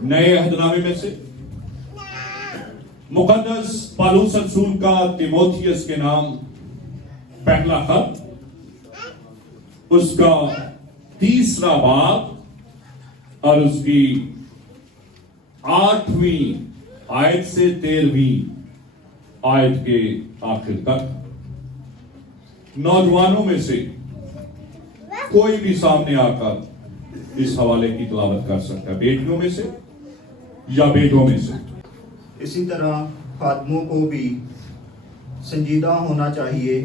نئے عہد نامے میں سے مقدس پالوس رسول کا تیموتھیوس کے نام پہلا خط، اس کا 3 باب اور اس کی 8ویں آیت سے 13ویں آیت کے آخر تک، نوجوانوں میں سے کوئی بھی سامنے آ کر اس حوالے کی تلاوت کر سکتا ہے، بیٹیوں میں سے یا بیٹوں میں سے۔ اسی طرح خادموں کو بھی سنجیدہ ہونا چاہیے،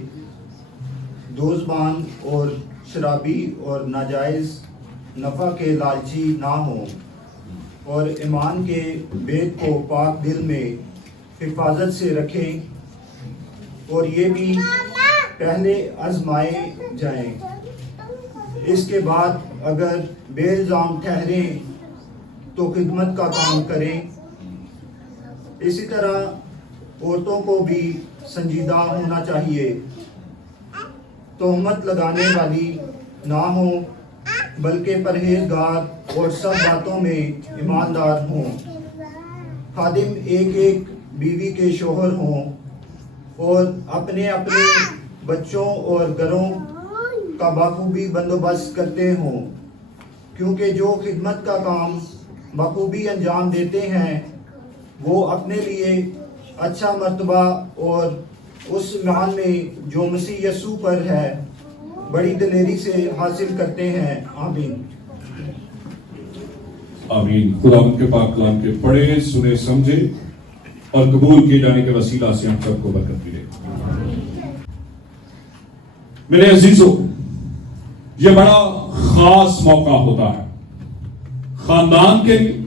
دوزبان اور شرابی اور ناجائز نفع کے لالچی نہ ہوں، اور ایمان کے بیت کو پاک دل میں حفاظت سے رکھیں، اور یہ بھی پہلے آزمائے جائیں، اس کے بعد اگر بے الزام ٹھہریں تو خدمت کا کام کریں۔ اسی طرح عورتوں کو بھی سنجیدہ ہونا چاہیے، تہمت لگانے والی نہ ہوں، بلکہ پرہیزگار اور سب باتوں میں ایماندار ہوں۔ خادم ایک ایک بیوی کے شوہر ہوں، اور اپنے اپنے بچوں اور گھروں کا بخوبی بندوبست کرتے ہوں، کیونکہ جو خدمت کا کام بخوبی انجام دیتے ہیں وہ اپنے لیے اچھا مرتبہ اور اس ایمان میں جو مسیح یسوع پر ہے بڑی دلیری سے حاصل کرتے ہیں۔ آمین۔ آمین۔ خدا ان کے پاک کلام کے پڑھے سنے سمجھے اور قبول کیے جانے کے وسیلہ سے ہم سب کو برکت ملے۔ میرے عزیزوں، یہ بڑا خاص موقع ہوتا ہے خاندان کے لیے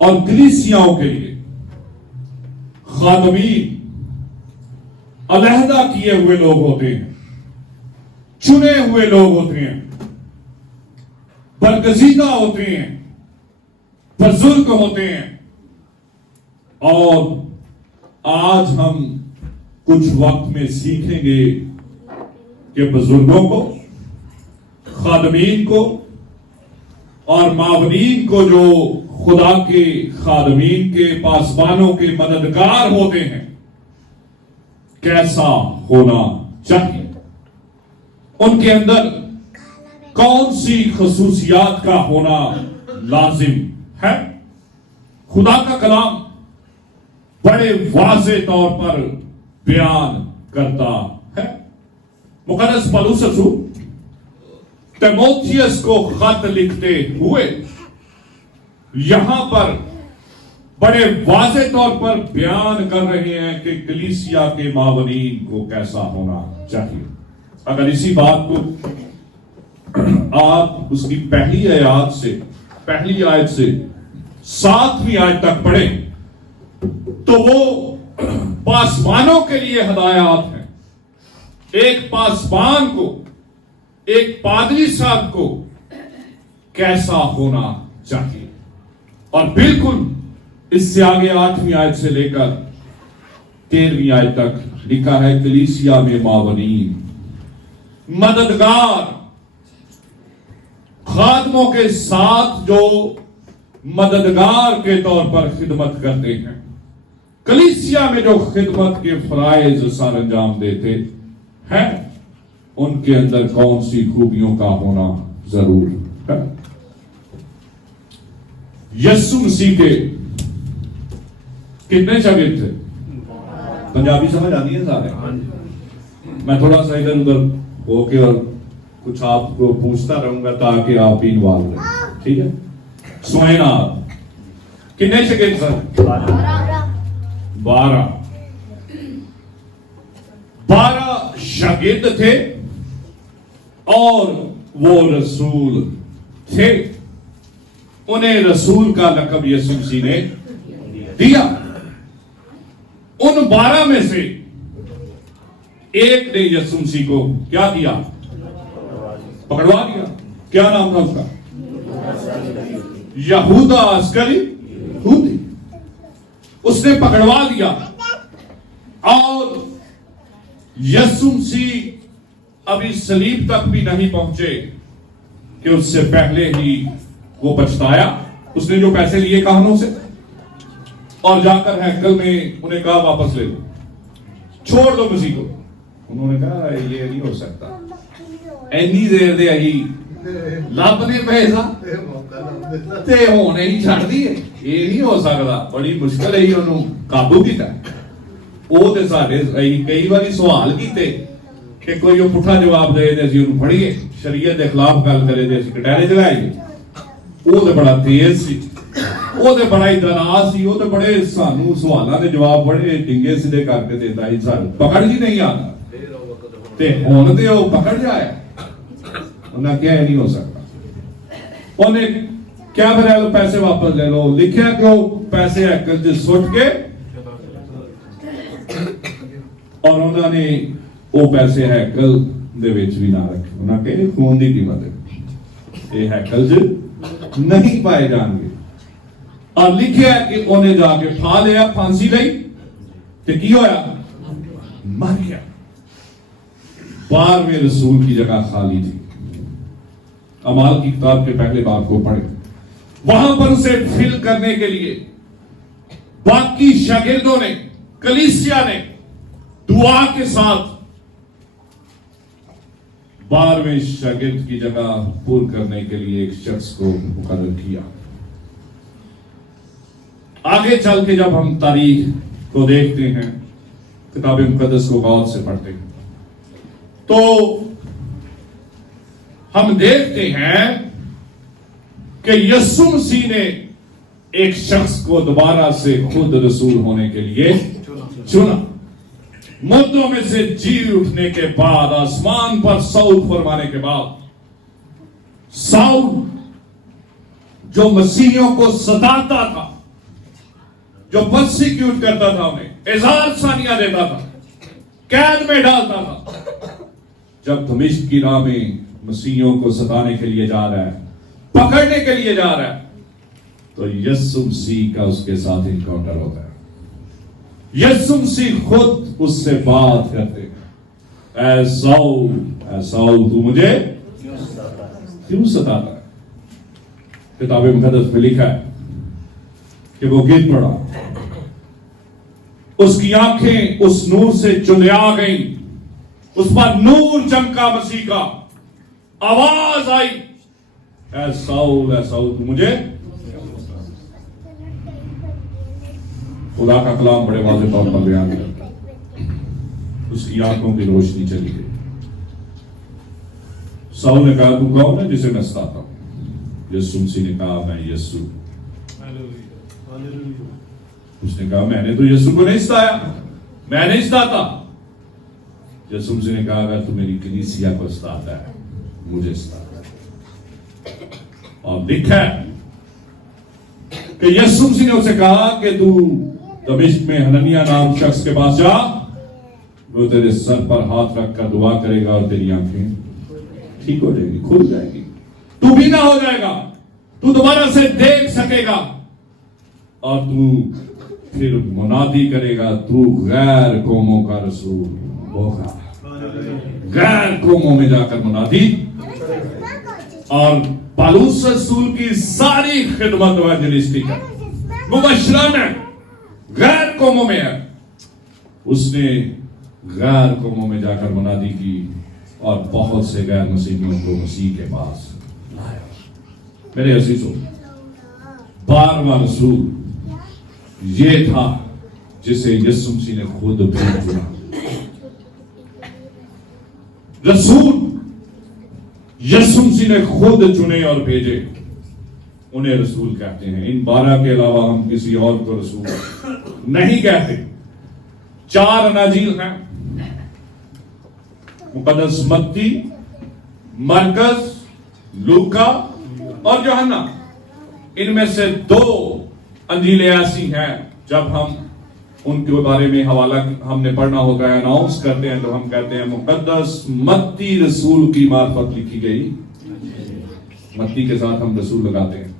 اور کلیسیاؤں کے لیے۔ خادمین علیحدہ کیے ہوئے لوگ ہوتے ہیں، چنے ہوئے لوگ ہوتے ہیں، برگزیدہ ہوتے ہیں، بزرگ ہوتے ہیں، اور آج ہم کچھ وقت میں سیکھیں گے کہ بزرگوں کو، خادمین کو اور معاونین کو، جو خدا کے خادمین کے پاسبانوں کے مددگار ہوتے ہیں، کیسا ہونا چاہیے، ان کے اندر کون سی خصوصیات کا ہونا لازم ہے۔ خدا کا کلام بڑے واضح طور پر بیان کرتا ہے۔ مقدس پالوس رسول تیموتھیوس کو خط لکھتے ہوئے یہاں پر بڑے واضح طور پر بیان کر رہے ہیں کہ کلیسیا کے معاونین کو کیسا ہونا چاہیے۔ اگر اسی بات کو آپ اس کی پہلی آیت سے 7ویں آیت تک پڑھیں تو وہ پاسبانوں کے لیے ہدایات ہیں۔ ایک پاسبان کو، ایک پادری صاحب کو کیسا ہونا چاہیے، اور بالکل اس سے آگے 8ویں آیت سے لے کر 13ویں آیت تک لکھا ہے کلیسیا میں معاونین، مددگار، خادموں کے ساتھ جو مددگار کے طور پر خدمت کرتے ہیں، کلیسیا میں جو خدمت کے فرائض سر انجام دیتے ہیں، ان کے اندر کون سی خوبیوں کا ہونا ضرور ہے۔ یسوع مسیح کے کتنے شاگرد تھے؟ پنجابی سمجھ آتی ہے سارے؟ میں تھوڑا سا ادھر ادھر ہو کے اور کچھ آپ کو پوچھتا رہوں گا تاکہ آپ بھی انوالو رہیں، ٹھیک ہے؟ سوئنا کتنے شاگرد تھے؟ 12 شاگرد تھے، اور وہ رسول تھے۔ انہیں رسول کا لقب یسوع مسیح نے دیا۔ ان 12 میں سے ایک نے یسوع مسیح کو کیا کیا؟ پکڑوا دیا۔ کیا نام تھا اس کا؟ یہودا اسکریوتی۔ اس نے پکڑوا دیا، اور یسوع مسیح ابھی صلیب تک بھی نہیں پہنچے کہ اس سے پہلے ہی وہ پچھتایا اس نے جو پیسے لیے کہانوں سے اور جا کر ہیکل میں انہیں کہا واپس لے لو، چھوڑ دو مسیح کو. انہوں نے کہا یہ نہیں ہو سکتا، اینی دیر دے آئی لب نے پیسہ تے ہونے ہی چھڑ دیے، یہ نہیں ہو سکتا. بڑی مشکل ہے انہوں قابو کیتا. وہ تے سارے کئی باری سوال کیتے کہ کوئی وہ پٹھا جواب دے دے اسی انہوں پڑھیے، شریعت دے خلاف گل کرے دے اسی کٹہرے چلائیے. وہ تے بڑا تیز سی، وہ تے بڑا ہی دراز سی، وہ تے بڑے سانو سوالاں دے جواب بڑے ڈنگے سیدھے کر کے دیتا ہی. سانو پکڑ ہی نہیں آتا تے ہن تے وہ پکڑ جایا. انہاں کیا نہیں ہو سکتا. انہیں کیا پھر پیسے واپس لے لو، لکھیا کہ وہ پیسے ہیکل چ سٹ کے اور انہوں نے وہ پیسے ہیکل دے وچ بھی نہ رکھے. انہاں کہ خون دی قیمت ہے، یہ ہیکل چ نہیں پائے جان گے. اور لکھیا کہ انہیں جا کے پھا لیا، پھانسی لئی تے کی ہویا، مر گیا. 12ویں رسول کی جگہ خالی تھی. اعمال کی کتاب کے پہلے باب کو پڑھیں، وہاں پر اسے فل کرنے کے لیے باقی شاگردوں نے، کلیسیا نے دعا کے ساتھ 12ویں شاگرد کی جگہ پور کرنے کے لیے ایک شخص کو مقرر کیا. آگے چل کے جب ہم تاریخ کو دیکھتے ہیں، کتاب مقدس کو غور سے پڑھتے ہیں، تو ہم دیکھتے ہیں کہ یسوع مسیح نے ایک شخص کو دوبارہ سے خود رسول ہونے کے لیے چنا. مردوں میں سے جی اٹھنے کے بعد، آسمان پر صعود فرمانے کے بعد، ساؤل جو مسیحیوں کو ستاتا تھا، جو پرسیکیوٹ کرتا تھا، انہیں اظہار ثانیہ دیتا تھا، قید میں ڈالتا تھا، جب دمشق کی راہ میں مسیحیوں کو ستانے کے لیے جا رہا ہے، پکڑنے کے لیے جا رہا ہے، تو یسوع مسیح کا اس کے ساتھ انکاؤنٹر ہوتا ہے. یسوع مسیح خود اس سے بات کرتے ہیں، اے ساؤل تو مجھے کیوں ستاتا ہے. کتاب مقدس میں لکھا ہے کہ وہ گر پڑا، اس کی آنکھیں اس نور سے چندیا گئیں، اس پر نور چمکا مسیح کا. آواز آئی، اے ساؤل تو مجھے. خدا کا کلام بڑے واضح طور پر بیان کرتا ہے. اس کی آنکھوں کی روشنی چلی گئی. ساؤل نے کہا تو کون ہے جسے میں ستاتا ہوں؟ یسوع مسیح نے کہا میں یسوع. اس نے کہا میں نے تو یسوع کو نہیں ستایا، میں نہیں ستاتا. یسوع مسیح نے کہا اگر تو میری کلیسیا کو ستاتا ہے، مجھے ستاتا ہے. اور لکھا ہے کہ یسوع مسیح نے اسے کہا کہ تو دمشق میں حنانیہ نام شخص کے پاس جا، وہ تیرے سر پر ہاتھ رکھ کر دعا کرے گا اور تیری آنکھیں ٹھیک ہو جائے گی، کھل جائے گی، تو بھی نہ ہو جائے گا، تو دوبارہ سے دیکھ سکے گا، اور تو پھر منادی کرے گا تو غیر قوموں کا رسول ہوگا. غیر قوموں میں جا کر منادی. اور پالوس رسول کی ساری خدمت ایونجلسٹک ہے، مبشرانہ ہے، غیر قوموں میں ہے. اس نے غیر قوموں میں جا کر منادی کی اور بہت سے غیر مسیحیوں کو مسیح کے پاس لایا. میرے عزیزوں، 12واں رسول یہ تھا جسے یسوع مسیح نے خود چنا. رسول یسوع مسیح نے خود چنے اور بھیجے، انہیں رسول کہتے ہیں. ان 12 کے علاوہ ہم کسی اور کو رسول نہیں کہتے. 4 اناجیل ہیں، مقدس متی، مرکز، لوکا اور یوحنا. ان میں سے 2 انجیل ایسی ہیں جب ہم ان کے بارے میں حوالہ ہم نے پڑھنا ہوتا ہے، اناؤنس کرتے ہیں، تو ہم کہتے ہیں مقدس متی رسول کی معرفت لکھی گئی. متی کے ساتھ ہم رسول لگاتے ہیں.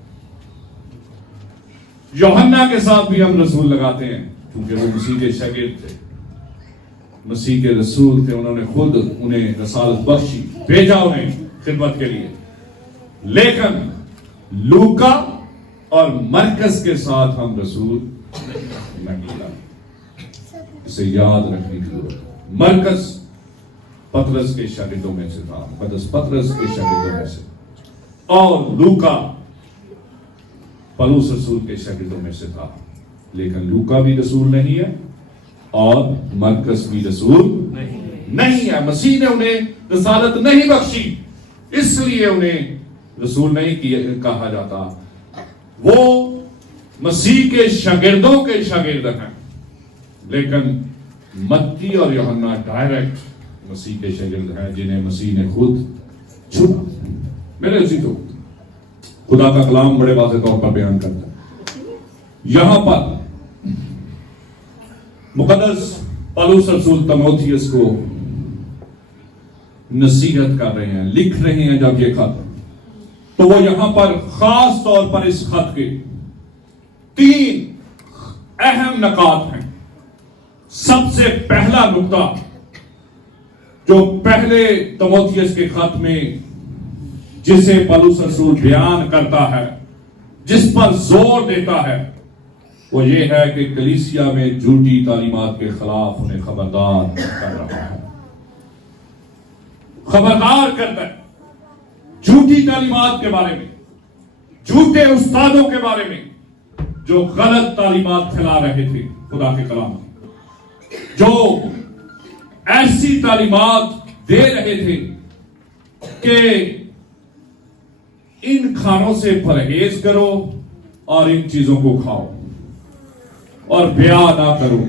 یوحنا کے ساتھ بھی ہم رسول لگاتے ہیں کیونکہ وہ مسیح کے شاگرد تھے، مسیح کے رسول تھے. انہوں نے خود انہیں رسالت بخشی، بھیجا انہیں خدمت کے لیے. لیکن لوکا اور مرکز کے ساتھ ہم رسول نہیں لاتے. اسے یاد رکھنے کی ضرورت ہے. مرکز پطرس کے شاگردوں میں سے تھا, مقدس پطرس کے شاگردوں میں سے, اور لوکا پولس رسول کے شاگردوں میں سے تھا. لیکن لوکا بھی رسول نہیں ہے اور مرکز بھی رسول نہیں ہے. مسیح نے انہیں رسالت نہیں بخشی, اس لیے انہیں رسول نہیں کہا جاتا. وہ مسیح کے شاگردوں کے شاگرد ہیں, لیکن متی اور یوحنا ڈائریکٹ مسیح کے شاگرد ہیں جنہیں مسیح نے خود چھپا. میرے عزیزو, خدا کا کلام بڑے واضح طور پر بیان کرتا ہے. یہاں پر مقدس پولس رسول تیموتھیوس کو نصیحت کر رہے ہیں, لکھ رہے ہیں جب یہ خط, تو وہ یہاں پر خاص طور پر اس خط کے 3 اہم نکات ہیں. سب سے پہلا نقطہ جو پہلے تیموتھیوس کے خط میں جسے پولس رسول بیان کرتا ہے, جس پر زور دیتا ہے, وہ یہ ہے کہ کلیسیا میں جھوٹی تعلیمات کے خلاف انہیں خبردار کر رہا ہے. خبردار کرتا ہے جھوٹی تعلیمات کے بارے میں, جھوٹے استادوں کے بارے میں جو غلط تعلیمات پھیلا رہے تھے خدا کے کلام کی, جو ایسی تعلیمات دے رہے تھے کہ ان کھانوں سے پرہیز کرو اور ان چیزوں کو کھاؤ اور بیاہ نہ کرو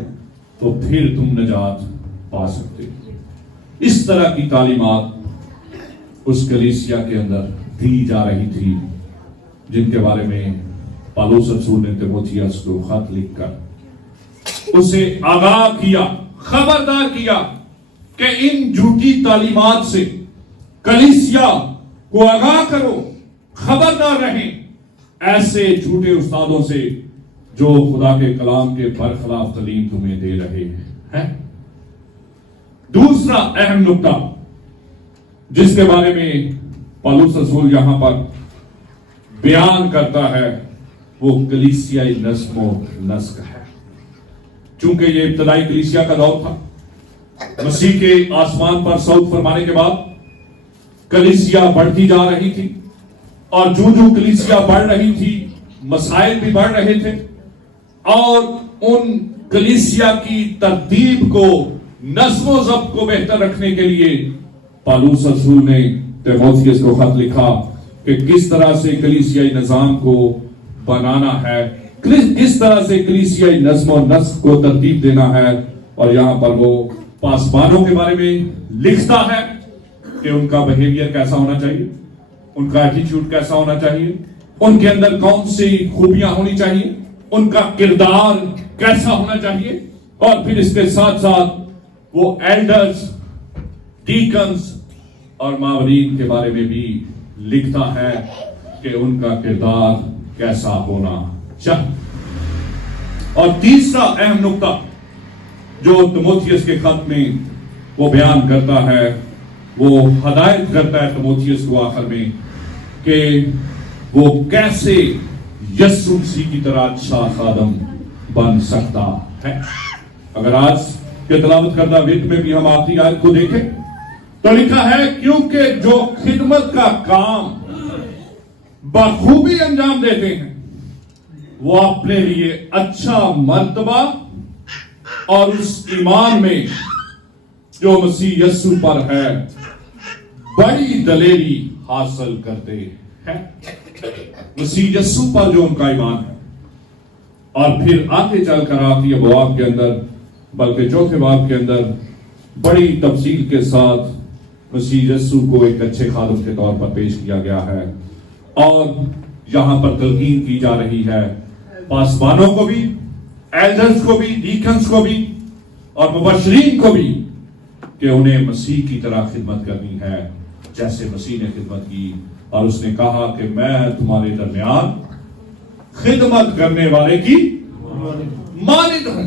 تو پھر تم نجات پا سکتے. اس طرح کی تعلیمات اس کلیسیا کے اندر دی جا رہی تھی, جن کے بارے میں پولس رسول نے تیموتھیوس کو خط لکھ کر اسے آگاہ کیا, خبردار کیا کہ ان جھوٹی تعلیمات سے کلیسیا کو آگاہ کرو, خبردار رہیں ایسے جھوٹے استادوں سے جو خدا کے کلام کے برخلاف تعلیم تمہیں دے رہے ہیں. دوسرا اہم نقطہ جس کے بارے میں پولس رسول یہاں پر بیان کرتا ہے وہ کلیسیائی نظم و نسق ہے. چونکہ یہ ابتدائی کلیسیا کا دور تھا, مسیح کے آسمان پر صعود فرمانے کے بعد کلیسیا بڑھتی جا رہی تھی, اور جو کلیسیا بڑھ رہی تھی مسائل بھی بڑھ رہے تھے, اور ان کلیسیا کی ترتیب کو, نظم و ضبط کو بہتر رکھنے کے لیے پولس رسول نے تیموتھیوس کو خط لکھا کہ کس طرح سے کلیسیائی نظام کو بنانا ہے, کس طرح سے کلیسیائی نظم و نسق کو ترتیب دینا ہے. اور یہاں پر وہ پاسبانوں کے بارے میں لکھتا ہے کہ ان کا بہیویئر کیسا ہونا چاہیے, ان کا ایٹیٹیوڈ کیسا ہونا چاہیے, ان کے اندر کون سی خوبیاں ہونی چاہیے, ان کا کردار کیسا ہونا چاہیے. اور پھر اس کے ساتھ ساتھ وہ ایلڈرز, ڈیکنز اور معاونین کے بارے میں بھی لکھتا ہے کہ ان کا کردار کیسا ہونا چاہیے. اور تیسرا اہم نقطہ جو تیموتھیوس کے خط میں وہ بیان کرتا ہے, وہ ہدایت کرتا ہے تیموتھیوس کو آخر میں کہ وہ کیسے یسوع مسیح کی طرح اچھا خادم بن سکتا ہے. اگر آج کے تلاوت کردہ وقت میں بھی ہم آخری آیت کو دیکھیں تو لکھا ہے کیونکہ جو خدمت کا کام بخوبی انجام دیتے ہیں وہ اپنے لیے اچھا مرتبہ اور اس ایمان میں جو مسیح یسوع پر ہے بڑی دلیری حاصل کرتے ہیں. مسیح یسوع پر جو ان کا ایمان ہے, اور پھر آگے چل کر آخری ابواب کے اندر بلکہ چوتھے باب کے اندر بڑی تفصیل کے ساتھ مسیح یسوع کو ایک اچھے خادم کے طور پر پیش کیا گیا ہے. اور یہاں پر تلقین کی جا رہی ہے پاسبانوں کو بھی, ایلڈرز کو بھی, ڈیکنز کو بھی اور مبشرین کو بھی کہ انہیں مسیح کی طرح خدمت کرنی ہے جیسے مسیح نے خدمت کی. اور اس نے کہا کہ میں تمہارے درمیان خدمت کرنے والے کی مانند ہوں.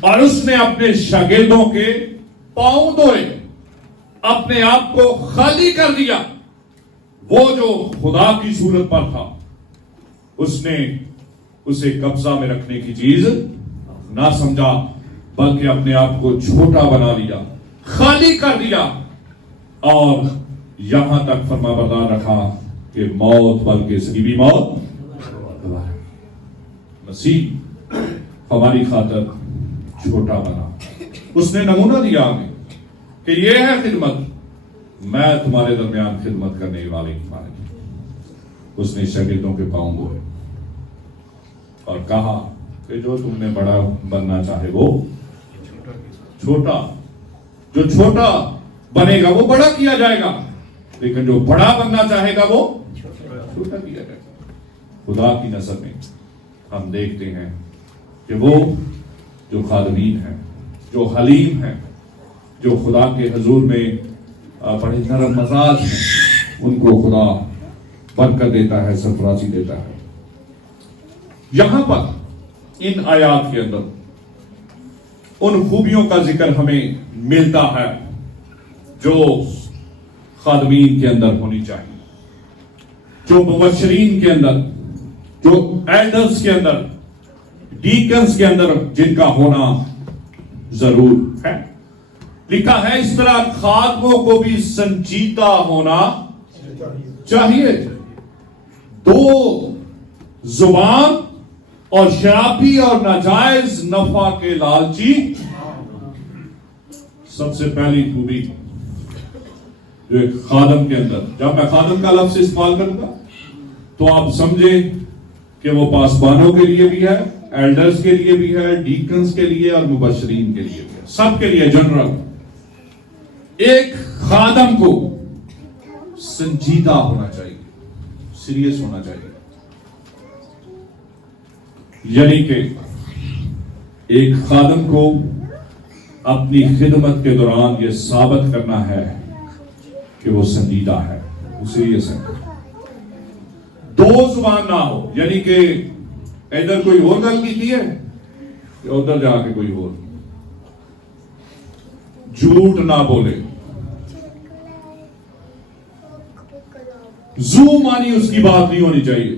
اور اس نے اپنے شاگردوں کے پاؤں دھوئے, اپنے آپ کو خالی کر دیا. وہ جو خدا کی صورت پر تھا اس نے اسے قبضہ میں رکھنے کی چیز نہ سمجھا بلکہ اپنے آپ کو چھوٹا بنا لیا, خالی کر دیا اور یہاں تک فرما بردار رکھا کہ موت بلکہ صلیبی موت. مسیح ہماری خاطر چھوٹا بنا. اس نے نمونہ دیا ہمیں کہ یہ ہے خدمت, میں تمہارے درمیان خدمت کرنے والے کی مانگی. اس نے شاگردوں کے پاؤں دھوئے اور کہا کہ جو تم نے بڑا بننا چاہے وہ چھوٹا, جو چھوٹا بنے گا وہ بڑا کیا جائے گا, لیکن جو بڑا بننا چاہے گا وہ چھوٹا کیا جائے گا. خدا کی نظر میں ہم دیکھتے ہیں کہ وہ جو خادمین ہیں, جو حلیم ہیں, جو خدا کے حضور میں بڑے نرم مزاج ہیں, ان کو خدا برکت دیتا ہے, سرفرازی دیتا ہے. یہاں پر ان آیات کے اندر ان خوبیوں کا ذکر ہمیں ملتا ہے جو خادمین کے اندر ہونی چاہیے, جو مبشرین کے اندر, جو ایلڈرز کے اندر, ڈیکنز کے اندر جن کا ہونا ضرور ہے. لکھا ہے اس طرح خادموں کو بھی سنجیدہ ہونا چاہیے. دو زبان اور شرابی اور ناجائز نفع کے لالچی. سب سے پہلی خوبی جو ایک خادم کے اندر, جب میں خادم کا لفظ استعمال کروں گا تو آپ سمجھیں کہ وہ پاسبانوں کے لیے بھی ہے, ایلڈرز کے لیے بھی ہے, ڈیکنز کے لیے اور مبشرین کے لیے بھی ہے, سب کے لیے جنرل. ایک خادم کو سنجیدہ ہونا چاہیے, سیریس ہونا چاہیے. یعنی کہ ایک خادم کو اپنی خدمت کے دوران یہ ثابت کرنا ہے کہ وہ سنجیدہ ہے, وہ سیریس ہے. دو زبان نہ ہو, یعنی کہ ادھر کوئی اور گل کی ہے کہ ادھر جا کے کوئی اور. جھوٹ نہ بولے, زو مانی اس کی بات نہیں ہونی چاہیے,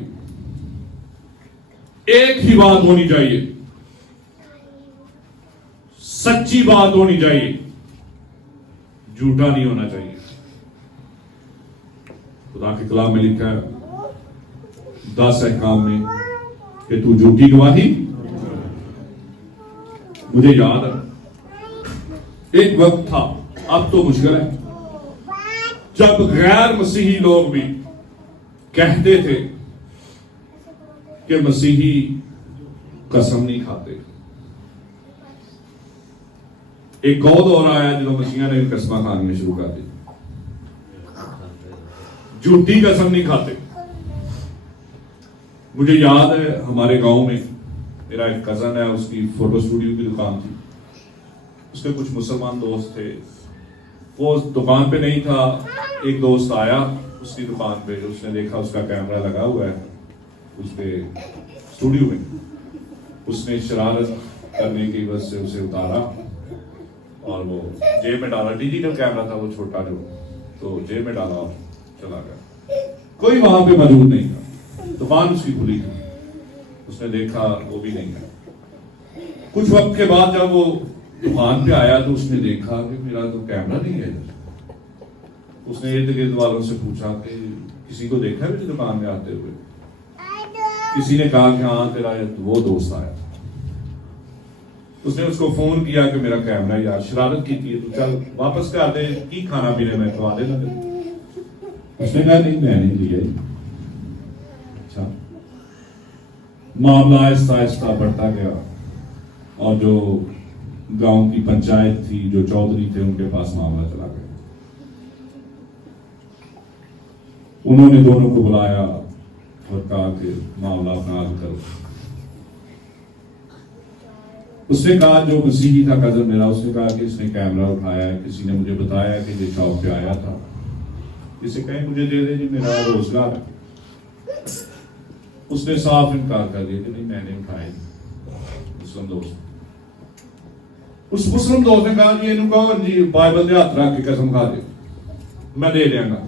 ایک ہی بات ہونی چاہیے, سچی بات ہونی چاہیے, جھوٹا نہیں ہونا چاہیے. خدا کے کلام میں لکھا ہے 10 احکام میں کہ تو جھوٹی گواہی. مجھے یاد ہے ایک وقت تھا, اب تو مشکل ہے, جب غیر مسیحی لوگ بھی کہتے تھے کہ مسیحی قسم نہیں کھاتے. ایک اور دور آیا جب مسیحیوں نے قسمیں کھانی شروع کر دی, جھوٹی قسم نہیں کھاتے. مجھے یاد ہے ہمارے گاؤں میں میرا ایک کزن ہے, اس کی فوٹو اسٹوڈیو کی دکان تھی. اس کے کچھ مسلمان دوست تھے, وہ دکان پہ نہیں تھا. ایک دوست آیا اس کی دکان پہ, اس نے دیکھا اس کا کیمرہ لگا ہوا ہے اس پہ اسٹوڈیو میں. اس نے شرارت کرنے کی وجہ سے اسے اتارا اور وہ جیب میں ڈالا. ڈیجیٹل کیمرہ تھا وہ چھوٹا جو, تو جیب میں ڈالا اور چلا گیا. کوئی وہاں پہ موجود نہیں تھا, دکان اس کی کھلی تھی. اس نے دیکھا وہ بھی نہیں ہے. کچھ وقت کے بعد جب وہ دکان پہ آیا تو اس نے دیکھا کہ میرا تو کیمرہ نہیں ہے. اس نے ارد گرد والوں سے پوچھا کہ کسی کو دیکھا ہے میری دکان میں آتے ہوئے. کسی نے کہا کہ ہاں تیرا وہ دوست آیا تھا. اس نے اس کو فون کیا کہ میرا کیمرہ یار شرارت کی تھی, تو چل واپس کر دے, کی کھانا پینے میں کھوا دے لگے. اس نے کہا نہیں میں نہیں لیا. اچھا, معاملہ آہستہ آہستہ بڑھتا گیا اور جو گاؤں کی پنچایت تھی, جو چودھری تھے, ان کے پاس معاملہ چلا گیا. انہوں نے دونوں کو بلایا اور کہا کہ معاملہ اپنا حل کرو. اس نے کہا جو مسیحی تھا کزن میرا, اس نے کہا کہ اس نے کیمرہ اٹھایا ہے, کسی نے مجھے بتایا کہ یہ شاپ پہ آیا تھا, اسے کہیں مجھے دے دے جی میرا روزگار ہے. اس نے صاف انکار کر دیا کہ نہیں میں نے اٹھائے. مسلم دوست, اس مسلم دوست نے کہا جی انہوں کہو جی بائبل دے ہاتھ رکھ کے قسم کھا دے, میں دے دیا گا.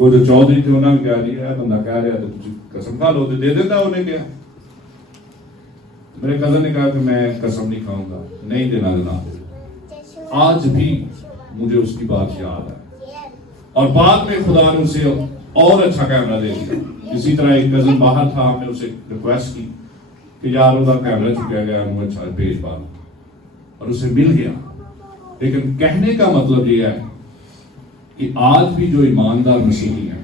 وہ جو چودھری تھے انہوں نے کہا جی یہ بندہ کہہ رہا تو تجھے قسم کھا لو تو دے دیتا انہیں کیا. میرے کزن نے کہا کہ میں قسم نہیں کھاؤں گا, نہیں دینا جناب. آج بھی مجھے اس کی بات یاد ہے, اور بعد میں خدا نے اسے اور اچھا کیمرہ دے دیا. اسی طرح ایک کزن باہر تھا, ہم نے اسے ریکویسٹ کی کہ یار وہ کیمرہ چکیا گیا مجھے اچھا بھیج پا, اور اسے مل گیا. لیکن کہنے کا مطلب یہ ہے کہ آج بھی جو ایماندار مسیحی ہیں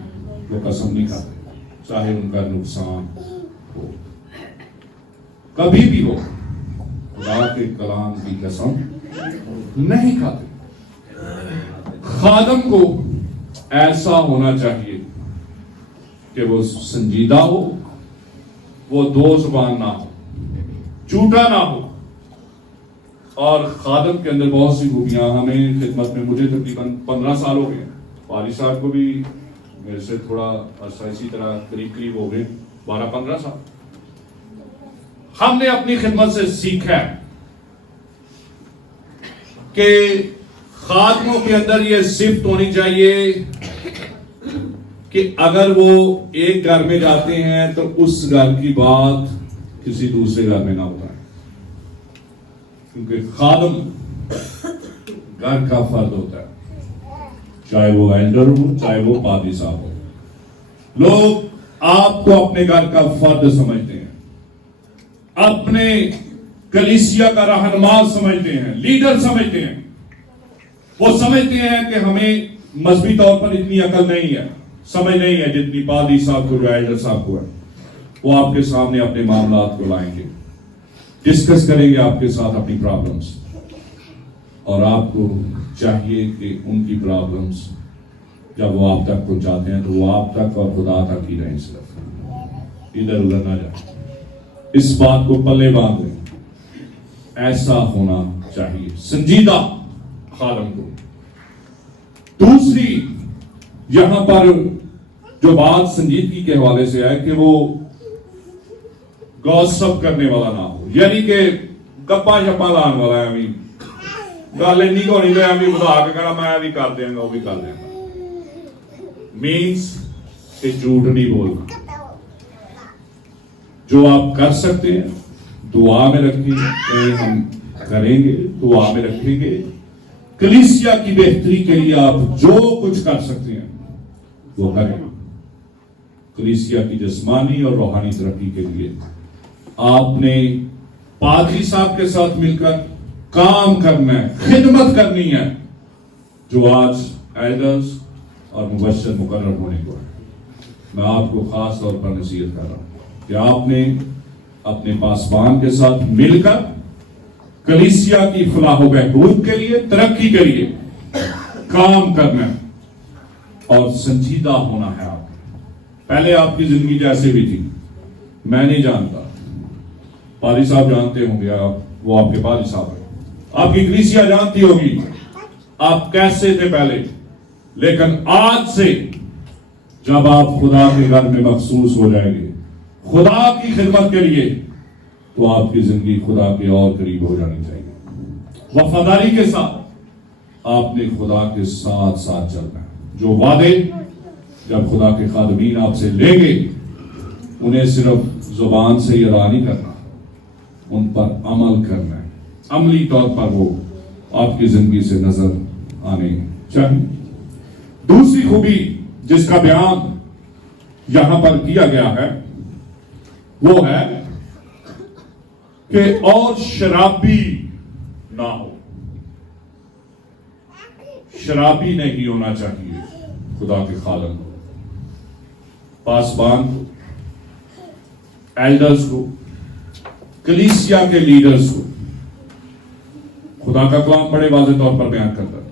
وہ قسم نہیں کھاتے, چاہے ان کا نقصان ہو, کبھی بھی ہو, خدا کے کلام کی قسم نہیں کھاتے. خادم کو ایسا ہونا چاہیے کہ وہ سنجیدہ ہو, وہ دو زبان نہ ہو, جھوٹا نہ ہو, اور خادم کے اندر بہت سی خوبیاں ہمیں خدمت میں, مجھے تقریباً 15 سال ہو گئے, پاری صاحب کو بھی میرے سے تھوڑا عرصہ اسی طرح قریب ہو گئے 12-15 سال. ہم نے اپنی خدمت سے سیکھا کہ خادموں کے اندر یہ صفت ہونی چاہیے کہ اگر وہ ایک گھر میں جاتے ہیں تو اس گھر کی بات کسی دوسرے گھر میں نہ بتائیں, کیونکہ خادم گھر کا فرد ہوتا ہے, چاہے وہ ایلڈر ہو چاہے وہ پادری صاحب ہو. لوگ آپ کو اپنے گھر کا فرد سمجھتے ہیں, اپنے کلیسیا کا رہنما سمجھتے ہیں, لیڈر سمجھتے ہیں. وہ سمجھتے ہیں کہ ہمیں مذہبی طور پر اتنی عقل نہیں ہے, سمجھ نہیں ہے جتنی پادری صاحب کو, جو ایلڈر صاحب کو ہے. وہ آپ کے سامنے اپنے معاملات کو لائیں گے, ڈسکس کریں گے آپ کے ساتھ اپنی پرابلمز, اور آپ کو چاہیے کہ ان کی پرابلمز جب وہ آپ تک پہنچاتے ہیں تو وہ آپ تک اور خدا تک ہی رہیں, صرف ادھر ادھر نہ جائیں. اس بات کو پلے باندھ لیں, ایسا ہونا چاہیے سنجیدہ خادم کو. دوسری یہاں پر جو بات سنجیدگی کے حوالے سے ہے کہ وہ گوسپ کرنے والا نہ ہو, یعنی کہ گپا شپا لان والا ہے, ہمیں گل نہیں ہونی تو ہمیں بتا کے کہنا میں بھی کر دیں گا وہ بھی کر دیں گا. مینس کہ جھوٹ نہیں بولنا. جو آپ کر سکتے ہیں دعا میں رکھیں, ہم کریں گے دعا میں رکھیں گے. کلیسیا کی بہتری کے لیے آپ جو کچھ کر سکتے ہیں وہ کریں. کلیسیا کی جسمانی اور روحانی ترقی کے لیے آپ نے پادری صاحب کے ساتھ مل کر کام کرنا ہے, خدمت کرنی ہے, جو آج ایلڈرز اور مبشر مقرر ہونے کو ہے. میں آپ کو خاص طور پر نصیحت کر رہا ہوں کہ آپ نے اپنے پاسبان کے ساتھ مل کر کلیسیا کی فلاح و بہبود کے لیے, ترقی کے لیے کام کرنا ہے, اور سنجیدہ ہونا ہے. آپ پہلے آپ کی زندگی جیسے بھی تھی میں نہیں جانتا, پادری صاحب جانتے ہوں گے, وہ آپ کے پادری صاحب ہیں, آپ کی کلیسیا جانتی ہوگی آپ کیسے تھے پہلے. لیکن آج سے جب آپ خدا کے گھر میں مخصوص ہو جائیں گے خدا کی خدمت کے لیے, تو آپ کی زندگی خدا کے اور قریب ہو جانی چاہیے. وفاداری کے ساتھ آپ نے خدا کے ساتھ ساتھ چلنا ہے. جو وعدے جب خدا کے خادمین آپ سے لیں گے انہیں صرف زبان سے ادا نہیں کرنا, ان پر عمل کرنا ہے. عملی طور پر وہ آپ کی زندگی سے نظر آنے چاہیے. دوسری خوبی جس کا بیان یہاں پر کیا گیا ہے وہ ہے کہ اور شرابی نہ ہو. شرابی نہیں ہونا چاہیے خدا کے خادم کو, پاسبان کو, ایلڈرز کو, کلیسیا کے لیڈرز کو. خدا کا کلام بڑے واضح طور پر بیان کرتا ہے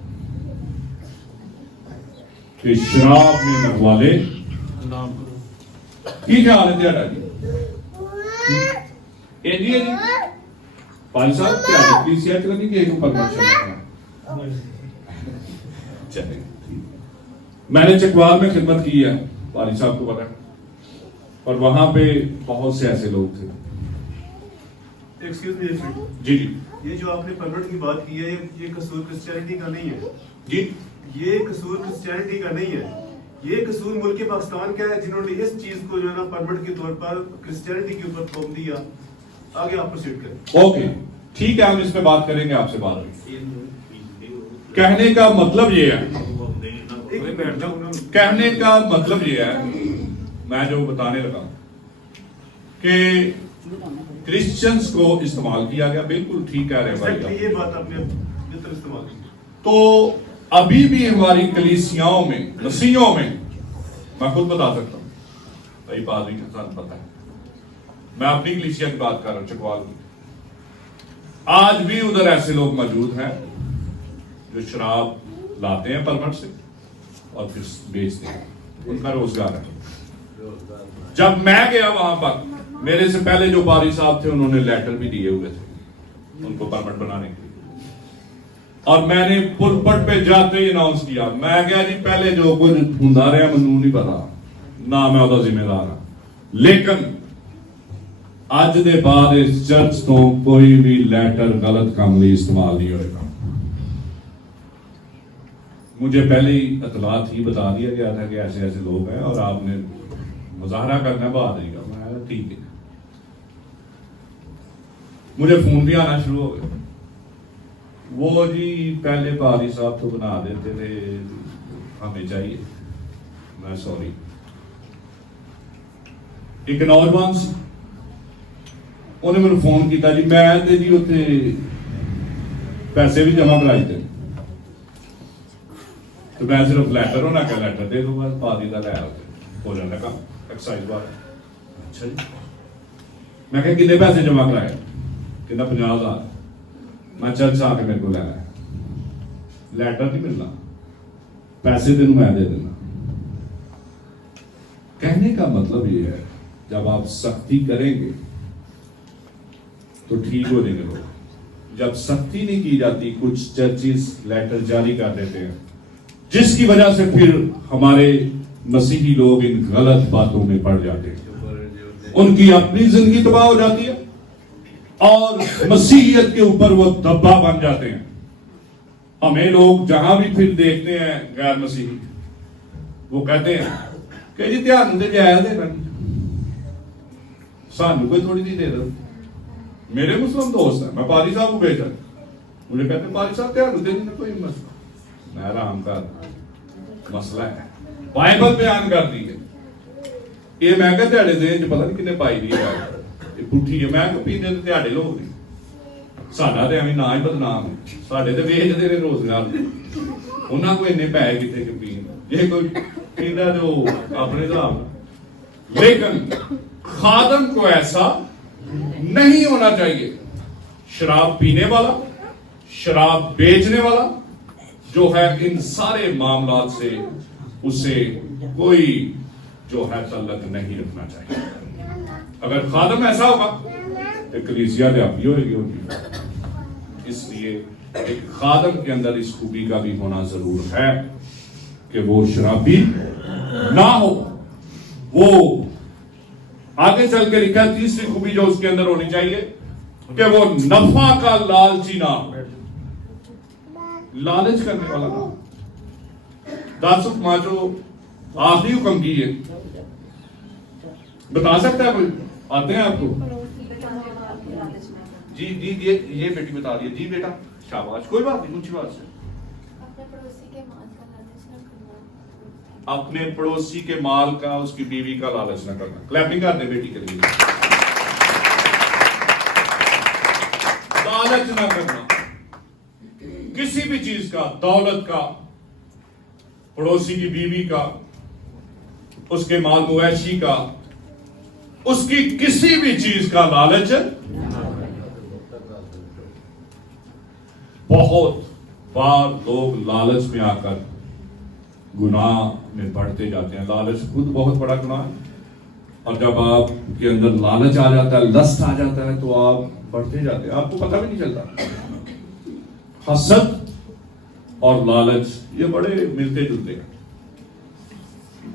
کہ شراب میں مت والے کی کیا حالت ہے جی پال صاحب کیا کلیسیا چلنے کی ایک پرمشن. میں نے چکوال میں خدمت کی ہے, پال صاحب کو پتا, اور وہاں پہ بہت سے ایسے لوگ تھے. ایکسکیوز می جی جی, یہ جو آپ نے پرمٹ کی بات کی ہے یہ قصور کرسچینٹی کا نہیں ہے. جی یہ قصور کرسچینٹی کا نہیں ہے. یہ قصور ملک پاکستان کا ہے جنہوں نے اس چیز کو جو ہے نا پرمٹ کے طور پر کرسچینٹی کے اوپر تھوپ دیا. آگے آپ پروسیڈ کریں. اوکے ٹھیک ہے, ہم اس پہ بات کریں گے آپ سے بعد میں. کہنے کا مطلب یہ ہے, کہنے کا مطلب یہ ہے, میں جو بتانے لگا کہ کرسچنز کو استعمال کیا گیا, بالکل ٹھیک کہہ رہے ہیں بھائی. یہ بات آپ نے بہتر استعمال کی. تو ابھی بھی ہماری کلیسیاؤں میں, مسیحوں میں, میں خود بتا سکتا ہوں, بھائی پادری کا ساتھ پتہ ہے, میں اپنی کلیسیا کی بات کر رہا ہوں, چکوال کی. آج بھی ادھر ایسے لوگ موجود ہیں جو شراب لاتے ہیں پرمٹ سے اور پھر بیچتے ہیں, ان کا روزگار ہے. جب میں گیا وہاں پر, میرے سے پہلے جو باری صاحب تھے انہوں نے لیٹر بھی دیے ہوئے تھے ان کو پرمٹ بنانے کے لیے, اور میں نے پلپٹ پہ جاتے ہی اناؤنس کیا, میں کہا جی پہلے جو کچھ ہوندا رہا مینوں نہیں پتا, نہ میں وہ ذمہ دار ہوں, لیکن اج دے بعد اس چرچ تو کوئی بھی لیٹر غلط کام ਲਈ استعمال نہیں ہوئے گا. مجھے پہلے ہی اطلاع تھی, بتا دیا گیا تھا کہ ایسے ایسے لوگ ہیں اور آپ نے مظاہرہ کرنا ہے بہادری کا. میں کہا ٹھیک ہے. مجھے فون بھی آنا شروع ہو گئے, وہ جی پہلے پادری صاحب تو بنا دیتے تھے, ہمیں چاہیے. میں سوری. ایک نوجوان انہیں میرے فون کیا جی میں تے جی اتنے پیسے بھی جمع کرائی تھے, تو میں صرف لیٹر ہونا کہ لیٹر دے دوں گا, پادری کا لے ہو جانا کام ایکسائز بار. اچھا جی, میں کہ کتنے پیسے جمع کرائے, کہ 50,000. میں چرچ آ کے میرے کو لینا ہے, لیٹر نہیں ملنا, پیسے تینوں میں دے دینا. کہنے کا مطلب یہ ہے جب آپ سختی کریں گے تو ٹھیک ہو جائیں گے لوگ. جب سختی نہیں کی جاتی, کچھ چرچز لیٹر جاری کر دیتے ہیں جس کی وجہ سے پھر ہمارے مسیحی لوگ ان غلط باتوں میں پڑ جاتے ہیں, ان کی اپنی زندگی تباہ ہو جاتی ہے اور مسیحیت کے اوپر وہ دبا بن جاتے ہیں. ہمیں لوگ جہاں بھی پھر دیکھتے ہیں غیر مسیحی, وہ کہتے ہیں کہ جی دھیان دے جایا دینا, سانو کوئی تھوڑی نہیں دے رہا. میرے مسلم دوست ہیں, میں پادری صاحب کو بھیجا, مجھے کہتے ہیں پادری صاحب دھیان دے دینا, کوئی مسئلہ. میں آرام کا مسئلہ ہے, بائبل بیان کر دی ہے. یہ میں کہتے ہیں دین پتہ نہیں کنے پائی دی ہے پٹھی ہے. میں کہ پیندے تے تہاڈے لوگ نہیں, ساڈا تے ایویں نا ہی بدنام ہے. ساڈے تے ویچدے نے روزگار, انہاں کو اتنے پیسے کتے کہ پین, یہ کوئی پیندا جو اپنے حساب. لیکن خادم کو ایسا نہیں ہونا چاہیے. شراب پینے والا, شراب بیچنے والا جو ہے, ان سارے معاملات سے اسے کوئی جو ہے تعلق نہیں رکھنا چاہیے. اگر خادم ایسا ہوگا تو کلیسیا جاپی ہوئے گی. اس لیے ایک خادم کے اندر اس خوبی کا بھی ہونا ضرور ہے کہ وہ شرابی نہ ہو. وہ آگے چل کے لکھا تیسری خوبی جو اس کے اندر ہونی چاہیے کہ وہ نفع کا لالچی نہ ہو, لالچ کرنے والا نہ ہو. 10 حکم جو آخری حکم کی ہے بتا سکتا ہے کوئی, آتے ہیں آپ کو؟ جی جی یہ بیٹی بتا رہی ہے. جی بیٹا شاباش, کوئی بات نہیں, اونچی بات سے. اپنے پڑوسی کے مال کا, اس کی بیوی کا لالچ نہ کرنا. کلیپنگ کر دیں بیٹی کے لیے. لالچ نہ کرنا کسی بھی چیز کا, دولت کا, پڑوسی کی بیوی کا, اس کے مال مویشی کا, اس کی کسی بھی چیز کا لالچ. بہت بار لوگ لالچ میں آ کر گناہ میں بڑھتے جاتے ہیں. لالچ خود بہت بڑا گناہ ہے, اور جب آپ کے اندر لالچ آ جاتا ہے, لسٹ آ جاتا ہے, تو آپ بڑھتے جاتے ہیں, آپ کو پتہ بھی نہیں چلتا. حسد اور لالچ یہ بڑے ملتے جلتے ہیں.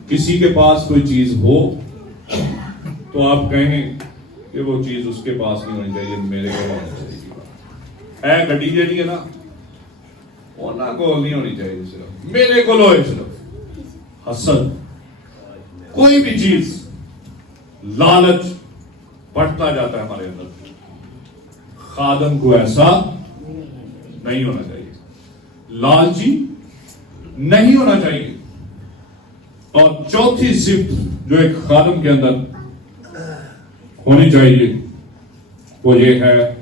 کسی کے پاس کوئی چیز ہو تو آپ کہیں کہ وہ چیز اس کے پاس نہیں ہونی چاہیے, میرے کو ہونی چاہیے. اے گڈی جیڑی ہے نا, انہاں کو نہیں ہونی چاہیے, صرف میرے کو لوئے. صرف حسد, کوئی بھی چیز, لالچ بڑھتا جاتا ہے ہمارے اندر. خادم کو ایسا نہیں ہونا چاہیے, لالچی نہیں ہونا چاہیے. اور چوتھی صفت جو ایک خادم کے اندر ہونی چاہیے وہ یہ ہے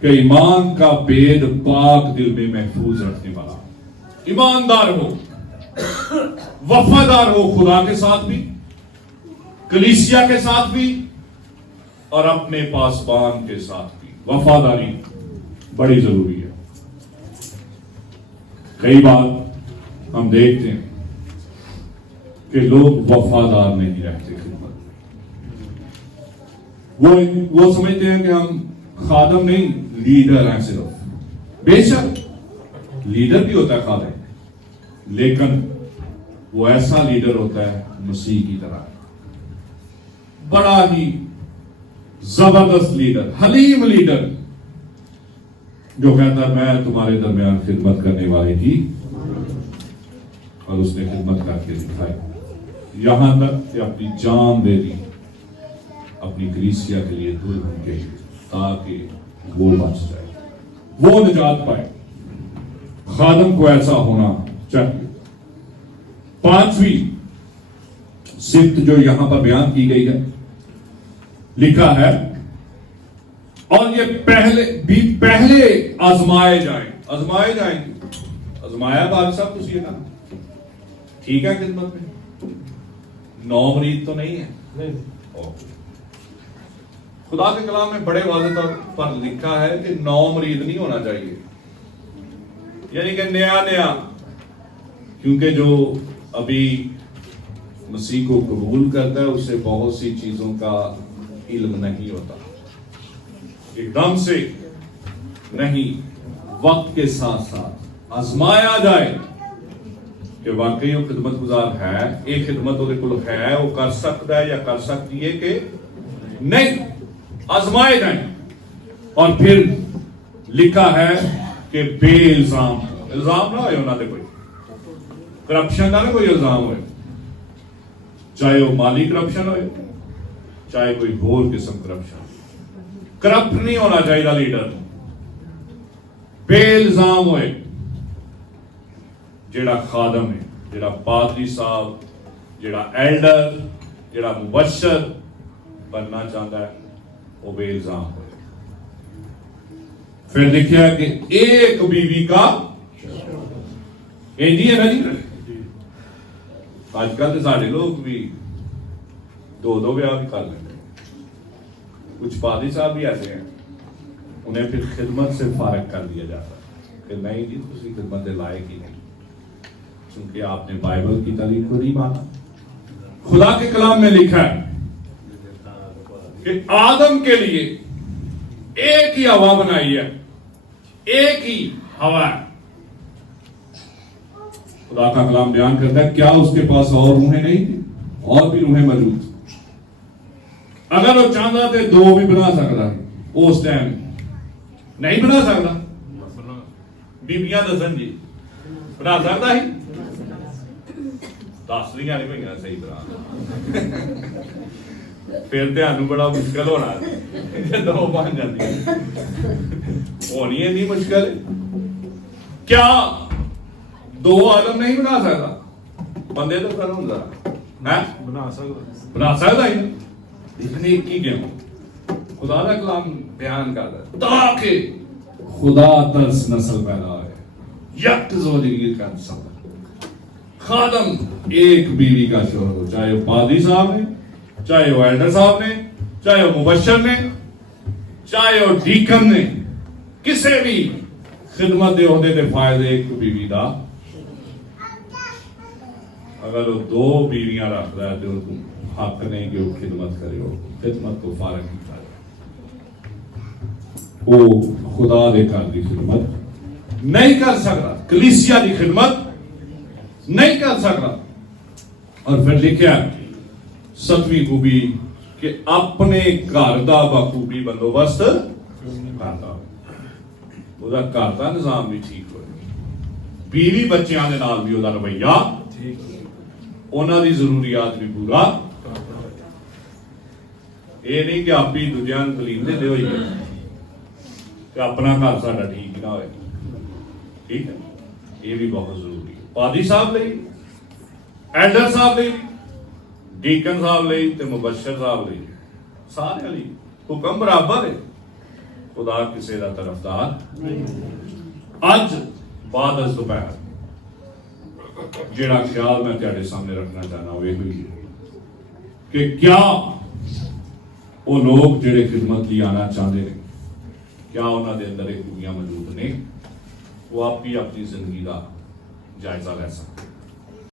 کہ ایمان کا بید پاک دل میں محفوظ رکھنے والا, ایماندار ہو, وفادار ہو, خدا کے ساتھ بھی, کلیسیا کے ساتھ بھی, اور اپنے پاسبان کے ساتھ بھی. وفاداری بڑی ضروری ہے. کئی بار ہم دیکھتے ہیں کہ لوگ وفادار نہیں رہتے خدمت. وہ سمجھتے ہیں کہ ہم خادم نہیں, لیڈر ہیں صرف. بے شک لیڈر بھی ہوتا ہے خادم, لیکن وہ ایسا لیڈر ہوتا ہے مسیح کی طرح, بڑا ہی زبردست لیڈر, حلیم لیڈر, جو کہتا ہے میں تمہارے درمیان خدمت کرنے والی تھی, اور اس نے خدمت کر کے دکھائی, یہاں تک کہ اپنی جان دے دی اپنی کلیسیا کے لیے دلہن کے, تاکہ وہ بچ جائے, وہ نجات پائے. خادم کو ایسا ہونا چاہیے. پانچویں صفت جو یہاں پر بیان کی گئی ہے, لکھا ہے, اور یہ پہلے آزمائے جائیں. آزمائے جائیں گے, آزمایا بات صاحب تو یہ نا ٹھیک ہے خدمت میں, 9 مرید تو نہیں ہے. خدا کے کلام میں بڑے واضح طور پر لکھا ہے کہ 9 مرید نہیں ہونا چاہیے, یعنی کہ نیا, کیونکہ جو ابھی مسیح کو قبول کرتا ہے اسے بہت سی چیزوں کا علم نہیں ہوتا, ایک دم سے نہیں, وقت کے ساتھ ساتھ آزمایا جائے کہ واقعی وہ خدمت گزار ہے, ایک خدمت وہ ہے, وہ کر سکتا ہے یا کر سکتی ہے کہ نہیں. آزمائے جائیں. اور پھر لکھا ہے کہ بے الزام نہ ہوئے, انہوں نے کوئی کرپشن نہ کوئی الزام ہوئے, چاہے وہ مالی کرپشن ہوئے, چاہے کوئی اور قسم کرپشن. کرپٹ نہیں ہونا چاہیے لیڈر, بے الزام ہوئے. جیڑا خادم ہے, جیڑا پادری صاحب, جیڑا ایلڈر, جیڑا مبشر بننا چاہتا ہے, وہ بے الزام ہوئے. پھر لکھا کہ ایک بیوی کا ہے نا جی. آج کل تو سارے لوگ بھی 2 بیاہ بھی کر لیتے. کچھ پادری صاحب بھی ایسے ہیں, انہیں پھر خدمت سے فارغ کر دیا جاتا کہ نہیں جی تسی خدمت دے لائق ہی نہیں, کیونکہ آپ نے بائبل کی تعلیم کو نہیں مانا. خدا کے کلام میں لکھا ہے کہ آدم کے لیے ایک ہی ہوا بنائی ہے, ایک ہی ہوا ہے. خدا کا کلام بیان کرتا ہے کیا اس کے پاس اور روحیں نہیں تھی؟ اور بھی روحیں موجود. اگر وہ چاہتا تو 2 بھی بنا سکتا, اس ٹائم نہیں بنا سکتا. بیبیاں دسن جی بنا سکتا ہی, 10 نہیں آنی پہ صحیح بنا, پھر تھانوں بڑا مشکل ہونا جب 2 بن جاتی ہونی ہے. نہیں مشکل ہے کیا 2 آدم نہیں بنا سکتا, بندے تو کر ہوں بنا سکتا ہی, لیکن ایک ہی گیا. خدا کا کلام بیان کرتا ہے تاکہ خدا ترس نسل پیدا ہوئے, یک زوجگی کا نسل. خادم ایک بیوی کا شوہر ہو, چاہے وہ پادری صاحب نے, چاہے وہ ایلڈر صاحب نے, چاہے وہ مبشر نے, چاہے وہ ڈیکن نے, کسے بھی خدمت دے عہدے دے فائدے ایک بیوی دا. اگر وہ 2 بیویاں رکھ رہا ہے تو حق نہیں کہ وہ خدمت کرے, ہو خدمت کو فارغ نہیں کرے. وہ خدا دے کر دی خدمت نہیں کر سکتا, کلیسیا دی خدمت نہیں کر سکتا. اور پھر لکھا 7ویں خوبی کہ اپنے گھر دا بخوبی بندوبست کرتا, وہ گھر دا نظام بھی ٹھیک ہوئے, بیوی بچیاں دے نال بھی وہ رویہ ਉਹਨਾਂ ਦੀ ਜ਼ਰੂਰੀਆਤ ਵੀ ਪੂਰਾ। ਇਹ ਨਹੀਂ ਕਿ ਆਪੀ ਦੂਜਿਆਂ ਨੂੰ ਤਲੀਮ ਦਿੰਦੇ ਹੋਈਏ ਤੇ ਆਪਣਾ ਘਰ ਸਾਡਾ ਠੀਕ ਨਾ ਹੋਏ। ਠੀਕ ਹੈ, ਇਹ ਵੀ ਬਹੁਤ ਜ਼ਰੂਰੀ ਹੈ। ਪਾਦੀ ਸਾਹਿਬ ਲਈ, ਐਲਡਰ ਸਾਹਿਬ ਲਈ, ਡੀਕਨ ਸਾਹਿਬ ਲਈ ਤੇ ਮੁਬਸ਼ਰ ਸਾਹਿਬ ਲਈ, ਸਾਰਿਆਂ ਲਈ ਹੁਕਮ ਬਰਾਬਰ ਹੈ। ਖੁਦਾ ਕਿਸੇ ਦਾ ਤਰਫਦਾਰ ਨਹੀਂ। ਅੱਜ ਬਾਅਦ ਅਜ਼ ਦੁਪਹਿਰ ਜਿਹੜਾ ਖਿਆਲ ਮੈਂ ਤੁਹਾਡੇ ਸਾਹਮਣੇ ਰੱਖਣਾ ਚਾਹਨਾ ਉਹ ਇਹ ਹੋਈ ਕਿ ਕਿਆ ਉਹ ਲੋਕ ਜਿਹੜੇ ਖਿਦਮਤ ਲਈ ਆਣਾ ਚਾਹੁੰਦੇ ਨੇ, ਕਿਆ ਉਹਨਾਂ ਦੇ ਅੰਦਰ ਇਹ ਖੂਬੀਆਂ ਮੌਜੂਦ ਨੇ, ਉਹ ਆਪ ਹੀ ਆਪਣੀ ਜ਼ਿੰਦਗੀ ਦਾ ਜਾਇਜ਼ਾ ਲੈ ਸਕਦੇ।